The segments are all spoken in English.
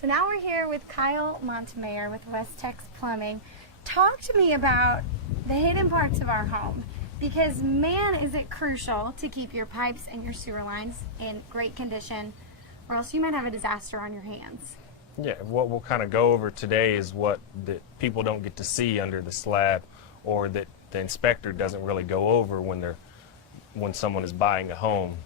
So now we're here with Kyle Montemayor with WesTech Plumbing. Talk to me about the hidden parts of our home, because man, is it crucial to keep your pipes and your sewer lines in great condition, or else you might have a disaster on your hands. Yeah, what we'll kind of go over today is what that people don't get to see under the slab, or that the inspector doesn't really go over when someone is buying a home.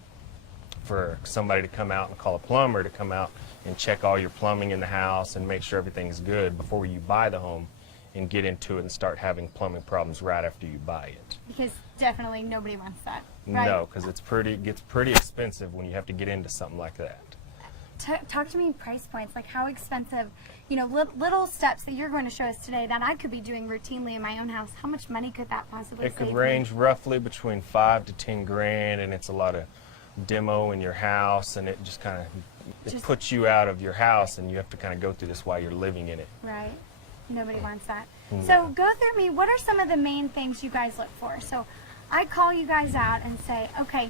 For somebody to come out and call a plumber to come out and check all your plumbing in the house and make sure everything's good before you buy the home and get into it and start having plumbing problems right after you buy it. Because definitely nobody wants that, right? No, because it gets pretty expensive when you have to get into something like that. Talk to me price points, like how expensive, you know, little steps that you're going to show us today that I could be doing routinely in my own house. How much money could that possibly save? It could range roughly between $5 to $10 grand, and it's a lot of demo in your house, and it just kind of puts you out of your house, and you have to kind of go through this while you're living in it. Right. Nobody wants that. No. So go through me. What are some of the main things you guys look for? So I call you guys out and say, okay,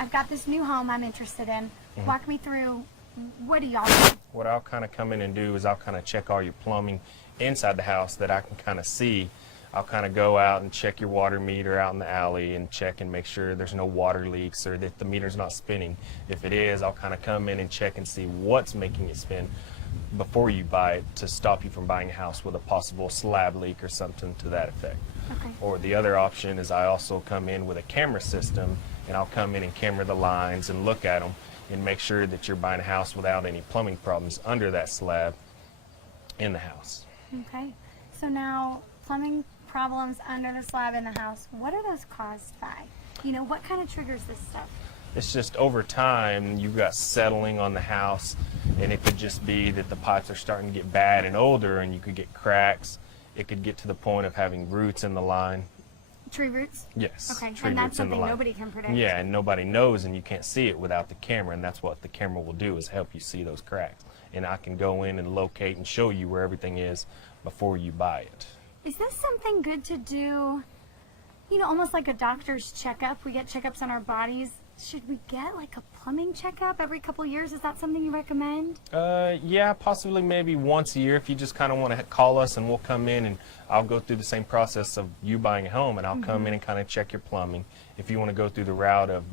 I've got this new home I'm interested in. Walk me through. What do y'all do? What I'll kind of come in and do is I'll kind of check all your plumbing inside the house that I can kind of see. I'll kind of go out and check your water meter out in the alley and check and make sure there's no water leaks or that the meter's not spinning. If it is, I'll kind of come in and check and see what's making it spin before you buy it, to stop you from buying a house with a possible slab leak or something to that effect. Okay. Or the other option is I also come in with a camera system, and I'll come in and camera the lines and look at them and make sure that you're buying a house without any plumbing problems under that slab in the house. Okay. So now, plumbing problems under the slab in the house, what are those caused by? You know, what kind of triggers this stuff? It's just over time you've got settling on the house, and it could just be that the pipes are starting to get bad and older, and you could get cracks. It could get to the point of having roots in the line. Tree roots? Yes. Okay, tree and that's roots in the something line. nobody can predict. Yeah, and nobody knows, and you can't see it without the camera, and that's what the camera will do, is help you see those cracks. And I can go in and locate and show you where everything is before you buy it. Is this something good to do, you know, almost like a doctor's checkup? We get checkups on our bodies. Should we get like a plumbing checkup every couple of years? Is that something you recommend? Yeah, possibly maybe once a year if you just kind of want to call us, and we'll come in and I'll go through the same process of you buying a home, and I'll come in and kind of check your plumbing. If you want to go through the route of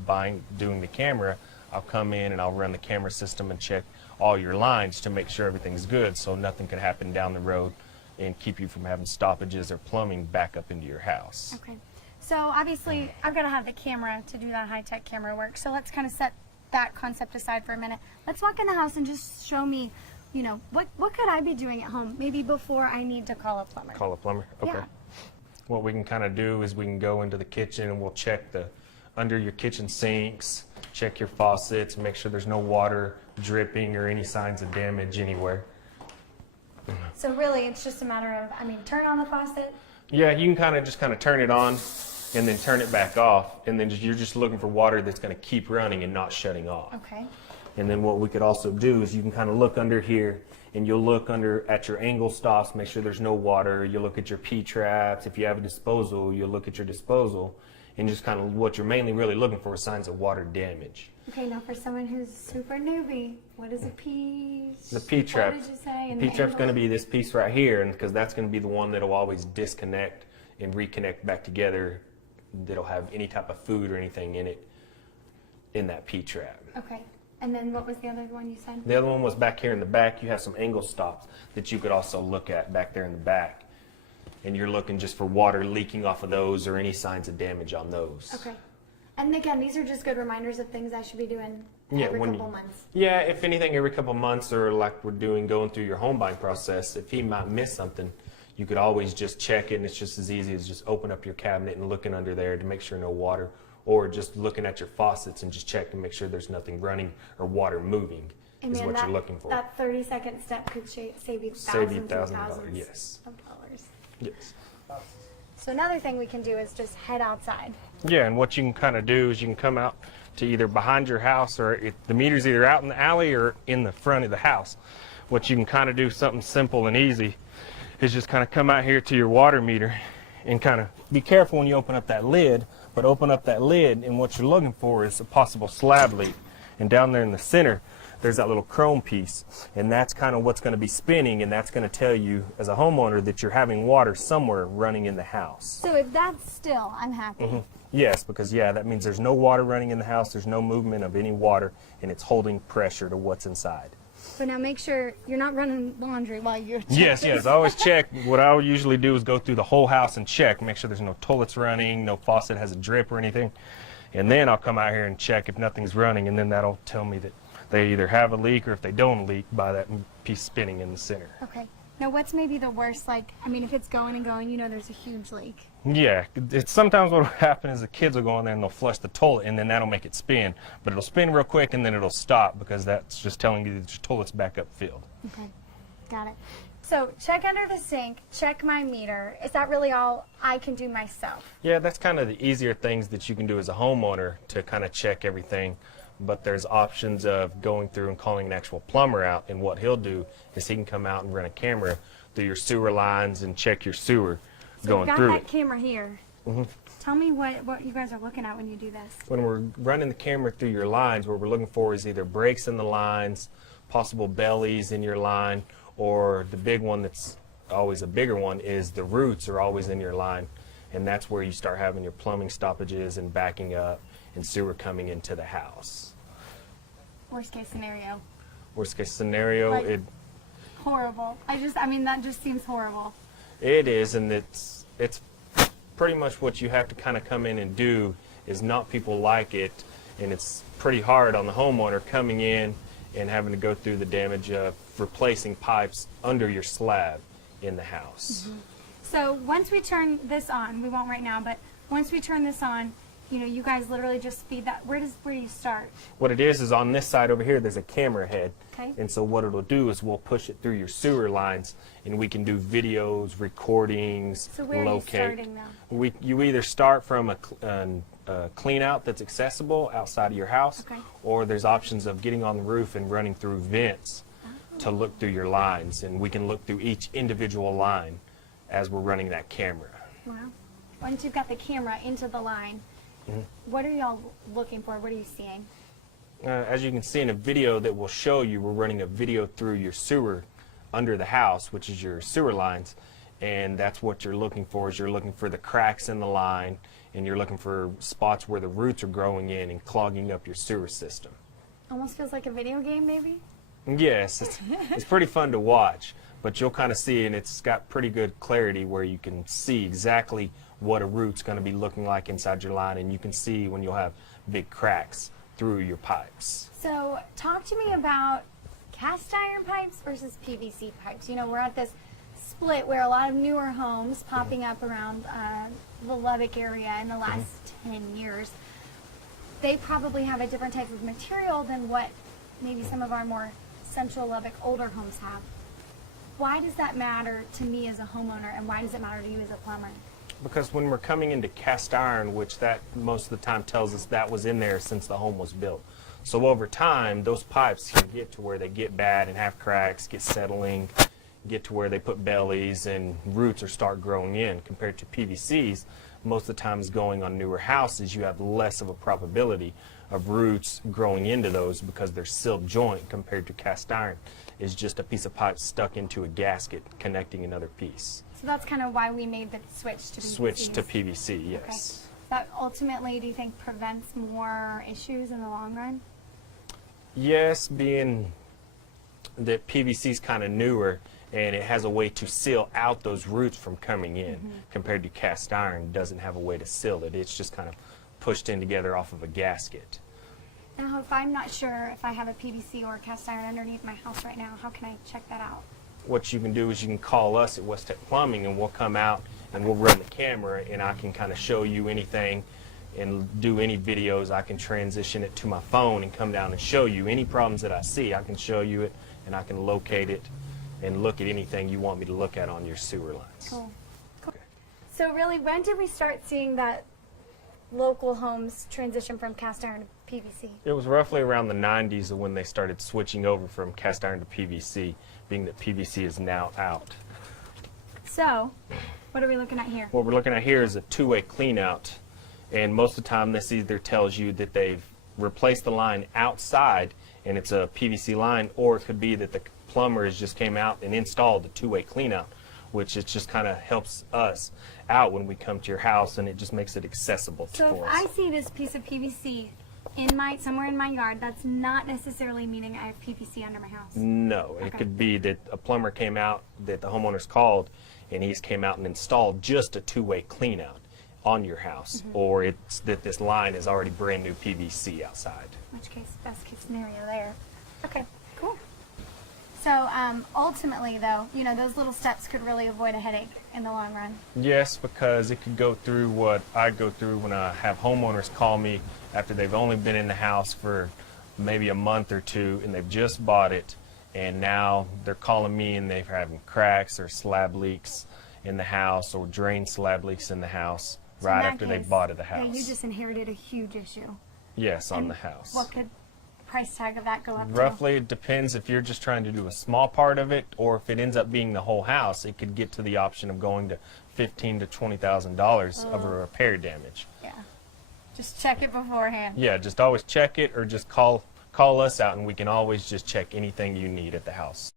doing the camera, I'll come in and I'll run the camera system and check all your lines to make sure everything's good, so nothing could happen down the road and keep you from having stoppages or plumbing back up into your house. Okay. So obviously I've got to have the camera to do that high-tech camera work. So let's kind of set that concept aside for a minute. Let's walk in the house and just show me, you know, what could I be doing at home maybe before I need to call a plumber? Call a plumber? Okay. Yeah. What we can kind of do is we can go into the kitchen and we'll check under your kitchen sinks, check your faucets, make sure there's no water dripping or any signs of damage anywhere. So really it's just a matter of, I mean, turn on the faucet. Yeah, you can just kind of turn it on and then turn it back off, and then you're just looking for water that's going to keep running and not shutting off. Okay. And then what we could also do is you can kind of look under here, and you'll look under at your angle stops, make sure there's no water. You look at your P-traps. If you have a disposal, you'll look at your disposal, and just kind of what you're mainly really looking for is signs of water damage. Okay, now for someone who's super newbie, what is a P? The P-trap. What did you say? The P-trap's going to be this piece right here, and because that's going to be the one that'll always disconnect and reconnect back together. That'll have any type of food or anything in it in that P-trap. Okay. And then what was the other one you said? The other one was back here in the back. You have some angle stops that you could also look at back there in the back. And you're looking just for water leaking off of those or any signs of damage on those. Okay. And again, these are just good reminders of things I should be doing every couple months. Yeah, if anything, every couple months, or like we're going through your home buying process, if he might miss something, you could always just check it, and it's just as easy as just open up your cabinet and looking under there to make sure no water, or just looking at your faucets and just check and make sure there's nothing running or water moving. And is man, what you're looking for. That 30-second step could save you $1,000 thousands yes. of dollars. Yes. So another thing we can do is just head outside. Yeah, and what you can kind of do is you can come out to either behind your house, or the meter's either out in the alley or in the front of the house. What you can kind of do, something simple and easy, is just kind of come out here to your water meter and kind of be careful when you open up that lid, but open up that lid, and what you're looking for is a possible slab leak. And down there in the center, there's that little chrome piece, and that's kind of what's going to be spinning, and that's going to tell you as a homeowner that you're having water somewhere running in the house. So if that's still, I'm happy. Yes, because that means there's no water running in the house, there's no movement of any water, and it's holding pressure to what's inside. But now make sure you're not running laundry while you're checking. Yes, I always check. What I would usually do is go through the whole house and check, make sure there's no toilets running, no faucet has a drip or anything. And then I'll come out here and check if nothing's running, and then that'll tell me that they either have a leak or if they don't leak by that piece spinning in the center. Okay. Now what's maybe the worst, like, I mean, if it's going and going, there's a huge leak. Yeah, it's sometimes what will happen is the kids will go in there and they'll flush the toilet, and then that'll make it spin. But it'll spin real quick and then it'll stop because that's just telling you that your toilet's back up filled. Okay, got it. So check under the sink, check my meter. Is that really all I can do myself? Yeah, that's kind of the easier things that you can do as a homeowner to kind of check everything. But there's options of going through and calling an actual plumber out, and what he'll do is he can come out and run a camera through your sewer lines and check your sewer going through got it. that camera here. Tell me what you guys are looking at when you do this. When we're running the camera through your lines, what we're looking for is either breaks in the lines, possible bellies in your line, or the big one that's always a bigger one is the roots are always in your line, and that's where you start having your plumbing stoppages and backing up and sewer coming into the house. Worst case scenario. Worst case scenario, Like, horrible. I mean, that just seems horrible. it is, and it's pretty much what you have to kind of come in and do is not people like it, and it's pretty hard on the homeowner coming in and having to go through the damage of replacing pipes under your slab in the house. So once we turn this on, we won't right now, but once we turn this on, you guys literally just feed that. Where do you start? What it is on this side over here, there's a camera head. Okay. And so what it'll do is we'll push it through your sewer lines, and we can do videos, recordings, So where locate. are you starting now? You either start from a clean out that's accessible outside of your house, Okay. or there's options of getting on the roof and running through vents to look through your lines, and we can look through each individual line as we're running that camera. Wow. Once you've got the camera into the line, what are y'all looking for? What are you seeing? As you can see in a video that will show you, we're running a video through your sewer under the house, which is your sewer lines, and that's what you're looking for. Is you're looking for the cracks in the line, and you're looking for spots where the roots are growing in and clogging up your sewer system. Almost feels like a video game, maybe? Yes, it's pretty fun to watch, but you'll kind of see, and it's got pretty good clarity where you can see exactly what a root's going to be looking like inside your line, and you can see when you'll have big cracks through your pipes. So talk to me about cast iron pipes versus PVC pipes. We're at this split where a lot of newer homes popping up around the Lubbock area in the last 10 years, they probably have a different type of material than what maybe some of our more central Lubbock older homes have. Why does that matter to me as a homeowner, and why does it matter to you as a plumber? Because when we're coming into cast iron, which that most of the time tells us that was in there since the home was built. So over time, those pipes can get to where they get bad and have cracks, get settling, get to where they put bellies and roots or start growing in. Compared to PVCs, most of the times going on newer houses, you have less of a probability of roots growing into those because they're sealed joint, compared to cast iron is just a piece of pipe stuck into a gasket connecting another piece. So that's kind of why we made the switch to PVC. Switch to PVC, yes. Okay. That ultimately, do you think, prevents more issues in the long run? Yes, being that PVC is kind of newer and it has a way to seal out those roots from coming in, compared to cast iron doesn't have a way to seal it. It's just kind of pushed in together off of a gasket. Now, if I'm not sure if I have a PVC or a cast iron underneath my house right now, how can I check that out? what you can do is you can call us at WesTech Plumbing, and we'll come out and we'll run the camera, and I can kind of show you anything and do any videos. I can transition it to my phone and come down and show you any problems that I see. I can show you it, and I can locate it and look at anything you want me to look at on your sewer lines. Cool. Cool. So really, when did we start seeing that local homes transition from cast iron to PVC? It was roughly around the 90s when they started switching over from cast iron to PVC, being that PVC is now out. So, what are we looking at here? What we're looking at here is a two-way clean out, and most of the time this either tells you that they've replaced the line outside and it's a PVC line, or it could be that the plumber has just came out and installed the two-way clean out, which it just kind of helps us out when we come to your house, and it just makes it accessible So for if us. I see this piece of PVC somewhere in my yard, that's not necessarily meaning I have PVC under my house. No, it Okay. could be that a plumber came out, that the homeowners called, and he's came out and installed just a two-way clean out on your house, or it's that this line is already brand new PVC outside. In which case, best case scenario there. Okay, cool. So ultimately, though, you know, those little steps could really avoid a headache in the long run. Yes, because it could go through what I go through when I have homeowners call me after they've only been in the house for maybe a month or two, and they've just bought it, and now they're calling me and they're having cracks or slab leaks in the house, or drain slab leaks in the house So right in that after they case, bought the Yeah, house. you just inherited a huge issue. Yes, on And the house. What could price tag of that go up to? Roughly, it depends if you're just trying to do a small part of it, or if it ends up being the whole house, it could get to the option of going to $15,000 to $20,000 of a repair damage. Yeah. Just check it beforehand. Yeah, just always check it, or just call us out, and we can always just check anything you need at the house.